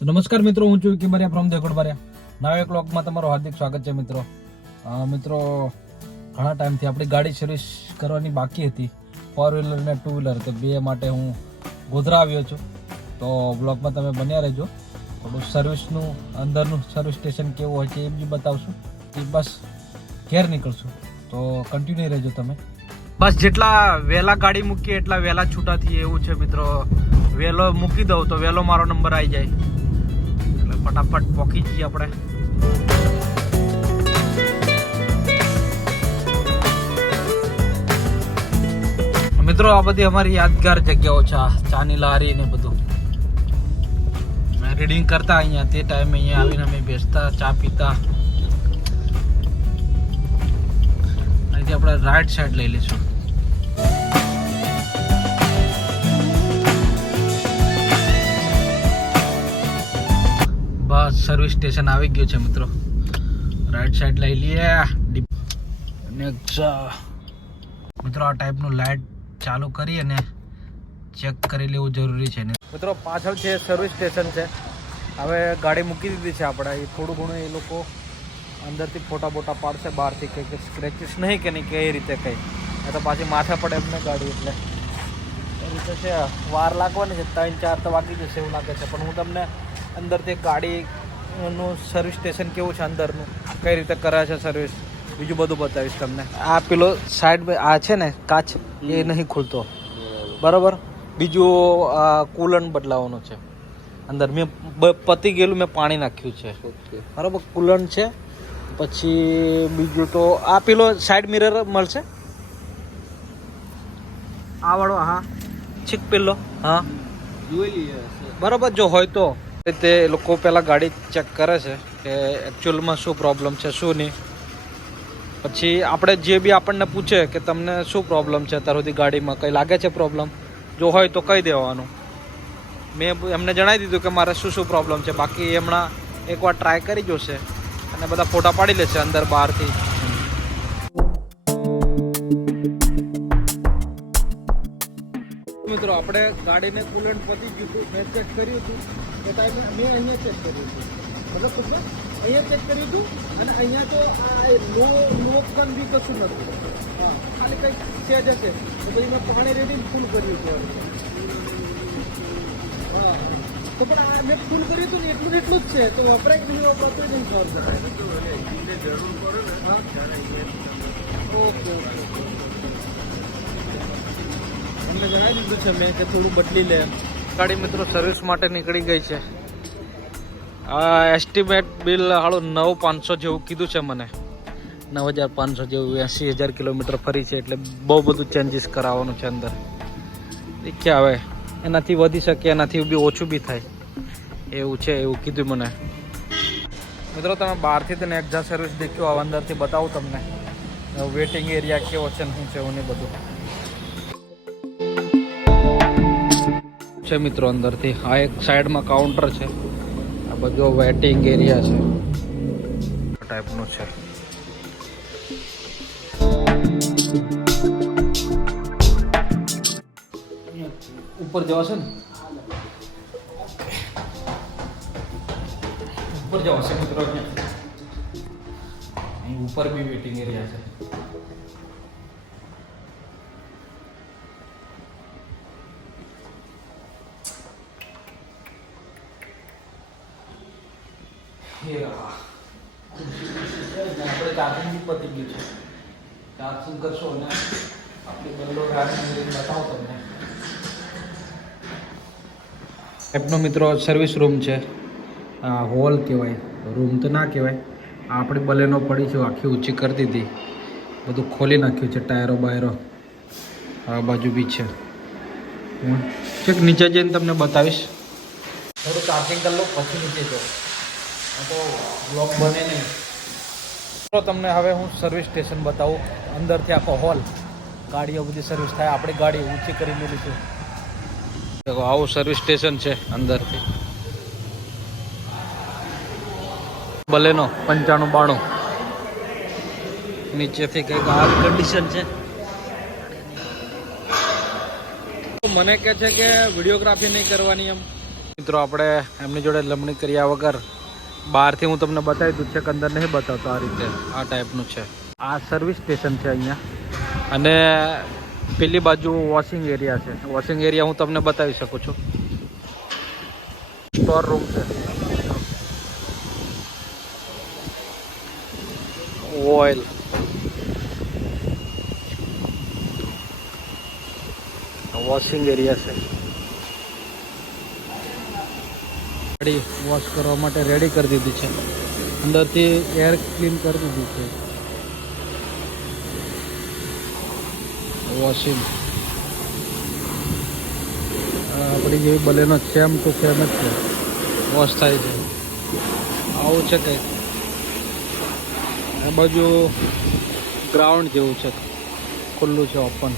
તો નમસ્કાર મિત્રો, હું છું કિમરિયા ફ્રોમ દેખોડ બારિયા. નવા એક વ્લોગમાં તમારું હાર્દિક સ્વાગત છે મિત્રો. મિત્રો ઘણા ટાઈમથી આપણી ગાડી સર્વિસ કરવાની બાકી હતી, 4 વ્હીલર અને 2 વ્હીલર. તો બે માટે હું ગોધરા આવ્યો છું. તો વ્લોગમાં તમે બન્યા રહેજો. થોડું સર્વિસનું અંદરનું સર્વિસ સ્ટેશન કેવું હોય છે એ બી બતાવશું. એ બસ ઘેર નીકળશું, તો કન્ટિન્યુ રહેજો તમે. બસ જેટલા વહેલા ગાડી મૂકીએ એટલા વહેલા છૂટા થઈએ એવું છે મિત્રો. વહેલો મૂકી દઉં તો વહેલો મારો નંબર આવી જાય, એટલે ફટાફટ પહોંચી જઈએ આપણે. મિત્રો આ બધી અમારી યાદગાર જગ્યાઓ છે, ચાની લારી ને બધું. મેં રીડિંગ કરતા અહીંયા તે ટાઈમે અહીંયા આવીને અમે બેસતા, ચા પીતા. અહીંથી આપણે રાઈટ સાઈડ લઈ લઈશું. બસ સર્વિસ સ્ટેશન આવી ગયું છે મિત્રો. રાઈટ સાઈડ લઈ લઈએ. મિત્રો આ ટાઈપનું લાઇટ ચાલુ કરી અને ચેક કરી લેવું જરૂરી છે. મિત્રો પાછળ છે સર્વિસ સ્ટેશન છે. હવે ગાડી મૂકી દીધી છે આપણે. એ થોડું ઘણું એ લોકો અંદરથી ફોટા બોટા પાડશે બહારથી, કે સ્ક્રેચીસ નહીં કે નહીં, કે એ રીતે કંઈ એ તો પાછી માથે પડે એમને ગાડી, એટલે એ રીતે છે. વાર લાગવાની છે, 3-4 તો વાગી જશે એવું લાગે છે. પણ હું તમને અંદરથી ગાડીનું સર્વિસ સ્ટેશન કેવું છે, અંદરનું કઈ રીતે કરે છે સર્વિસ, બીજું બધું બતાવીશ તમને. આ પેલો સાઈડ આ છે ને કાચ, એ નહીં ખુલતો બરાબર. બીજું કુલન બદલાવાનું છે અંદર. મેં પતી ગયેલું મેં પાણી નાખ્યું છે બરાબર. કુલન છે. પછી બીજું તો આ પેલો સાઈડ મિરર મળશે આ વાળો. હા છીક પેલો, હા બરાબર. જો હોય તો તે લોકો પહેલાં ગાડી ચેક કરે છે કે એકચ્યુઅલમાં શું પ્રોબ્લેમ છે શું નહીં. પછી આપણે જે બી આપણને પૂછે કે તમને શું પ્રોબ્લેમ છે અત્યાર સુધી ગાડીમાં, કંઈ લાગે છે પ્રોબ્લેમ, જો હોય તો કહી દેવાનું. મેં એમને જણાવી દીધું કે મારે શું શું પ્રોબ્લેમ છે. બાકી હમણાં એકવાર ટ્રાય કરી જોશે અને બધા ફોટા પાડી લેશે અંદર બહારથી. મિત્રો આપણે ગાડીને કુલન્ટ પતી ગયું હતું, મેં ચેક કર્યું હતું એ ટાઈમે. મેં અહીંયા ચેક કર્યું હતું મતલબ અહીંયા ચેક કર્યું હતું. અને અહીંયા તો આ લોકન બી કશું નથી. હા ખાલી કંઈક છે જ હશે. તો પછી મેં પાણી રેડી ફૂલ કર્યું હતું. હા તો પણ આ મેં ફૂલ કર્યું હતું ને એટલું જ છે. તો વપરાય નહીં વપરાતું નહીં ખબર પડે. જરૂર પડે ને. હા ઓકે ઓકે. તમને જણાવી દીધું છે મેં કે થોડું બદલી લે. ગાડી મિત્રો સર્વિસ માટે નીકળી ગઈ છે. આ એસ્ટિમેટ બિલ હાળો 9,500 જેવું કીધું છે મને. 9,500 જેવું. 80,000 કિલોમીટર ફરી છે, એટલે બહુ બધું ચેન્જીસ કરાવવાનું છે અંદર. દેખ્યા હવે એનાથી વધી શકે, એનાથી બી ઓછું બી થાય એવું છે, એવું કીધું મને. મિત્રો તમે બહારથી તેને એક્ઝા સર્વિસ દેખ્યો, હવે અંદરથી બતાવું તમને વેટિંગ એરિયા કેવો છે ને શું છે એવું ને બધું છે મિત્રો અંદરથી. આ એક સાઈડમાં કાઉન્ટર છે, આ બધો વેટિંગ એરિયા છે ટાઈપનું છે. ઉપર જવાશે ને, ઉપર જવાશે મિત્રો. અહીં ઉપર બી વેટિંગ એરિયા છે. આપણે ચાર્જિંગ બી પતી ગયું છે. ચાર્જિંગ કરશો ને આપણી બંગલો ગાડી બતાવો તમને. એપનો મિત્રો સર્વિસ રૂમ છે. હોલ કહેવાય, રૂમ તો ના કહેવાય. આપણી બલેનો પડી છે, આખી ઊંચી કરી દીધી, બધું ખોલી નાખ્યું છે. ટાયરો બાયરો આ બાજુ બી છે. હું ચેક નીચે જઈને તમને બતાવીશ. થોડું ચાર્જિંગ કરી લો પછી નીચે જાઓ, તો બ્લોક બને નહીં. તો તમને હવે હું સર્વિસ સ્ટેશન બતાવું. અંદરથી આખો હોલ, ગાડીઓ બધી સર્વિસ થાય. આપણી ગાડી ઊંચી કરી લીધી છે. દેખો આવું સર્વિસ સ્ટેશન છે અંદરથી. બલેનો 9592 નીચેથી કંઈક આ કન્ડિશન છે. મને કહે છે કે વિડીયોગ્રાફી નહીં કરવાની એમ. મિત્રો આપણે એમની જોડે લમણી કર્યા વગર બહારથી હું તમને બતાવી દઉં છે કે અંદર નહીં બતાવતો. આ રીતે આ ટાઈપનું છે. આ સર્વિસ સ્ટેશન છે અહીંયા, અને પેલી બાજુ વોશિંગ એરિયા છે. વોશિંગ એરિયા હું તમને બતાવી શકું છું. સ્ટોર રૂમ છે. ઓઇલ, વોશિંગ એરિયા છે. ગાડી વોશ કરવા માટે રેડી કરી દીધી છે. અંદરથી એર ક્લીન કરી દીધું છે. વોશિંગ આપણી જેવી બલેનો સેમ ટુ સેમ જ છે. વોશ થાય છે. આવું છે કંઈક. આ બાજુ ગ્રાઉન્ડ જેવું છે, ખુલ્લું છે, ઓપન.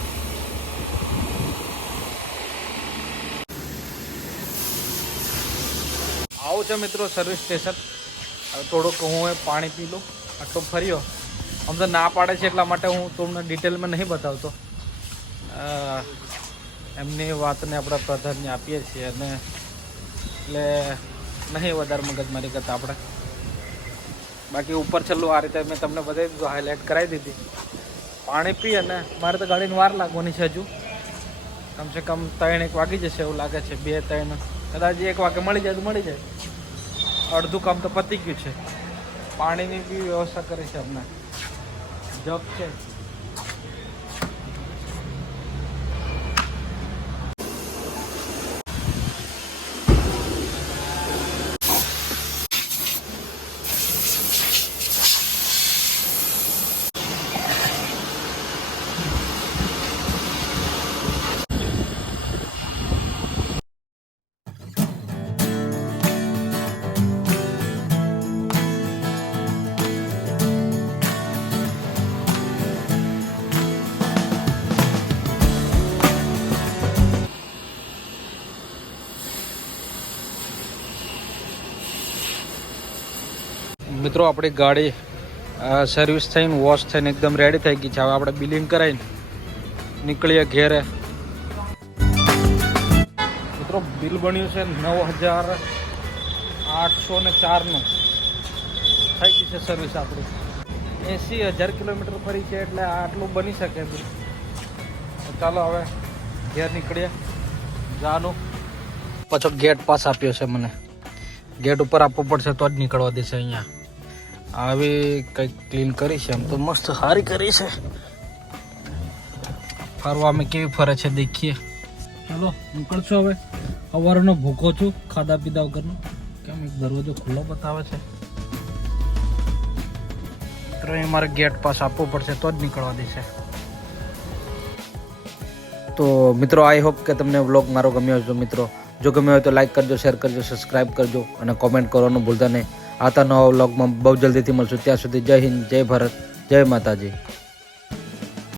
આવું છે મિત્રો સર્વિસ સ્ટેશન. હવે થોડુંક હું પાણી પી લઉં, આટલો ફર્યો. આમ તો ના પાડે છે એટલા માટે હું તમને ડિટેલમાં નહીં બતાવતો. એમની વાતને આપણે પ્રાધાન્ય આપીએ છીએ, અને એટલે નહીં વધારે મગજમારી કરતા આપણે. બાકી ઉપર છેલ્લું આ રીતે મેં તમને બતાવી દીધું, હાઇલાઇટ કરાવી દીધી. પાણી પી અને મારે તો ગાડીને વાર લાગવાની છે. હજુ કમસે કમ 3-1 વાગી જશે એવું લાગે છે. 2-3 કદાચ 1 વાગે મળી જાય તો મળી જાય. અડધું કામ તો પતી ગયું છે. પાણીની બી વ્યવસ્થા કરી છે અમને. જગ છે. મિત્રો આપણી ગાડી સર્વિસ થઈને વોશ થઈને એકદમ રેડી થઈ ગઈ છે. હવે આપણે બિલિંગ કરાવીને નીકળીએ ઘેરે. મિત્રો બિલ બન્યું છે 9,804નું. થઈ ગઈ છે સર્વિસ આપણી. 80,000 કિલોમીટર ફરી છે, એટલે આટલું બની શકે બિલ. ચાલો હવે ઘેર નીકળીએ. જવાનું પાછો ગેટ પાસ આપ્યો છે મને. ગેટ ઉપર આપવું પડશે તો જ નીકળવા દેશે. અહીંયા આવી કંઈક ક્લીન કરી છે. આમ તો મસ્ત સારી કરી છે. ફરવા અમે કેવી ફરે છે દેખીએ. ચલો નીકળશો હવે. સવારનો ભૂખો છું, ખાધા પીધા વગરનો. કેમ એક દરવાજો ખુલ્લો બતાવે છે. મિત્રો મારે ગેટ પાસ આપવું પડશે તો જ નીકળવા દેશે. તો મિત્રો આઈ હોપ કે તમને વ્લોગ મારો ગમ્યો હશે. મિત્રો જો ગમ્યો હોય તો લાઈક કરજો, શેર કરજો, સબસ્ક્રાઈબ કરજો અને કોમેન્ટ કરવાનું ભૂલતા નહીં. આતા નવા વ્લોગમાં બહુ જલ્દીથી મળશું. ત્યાં સુધી જય હિન્દ, જય ભારત, જય માતાજી.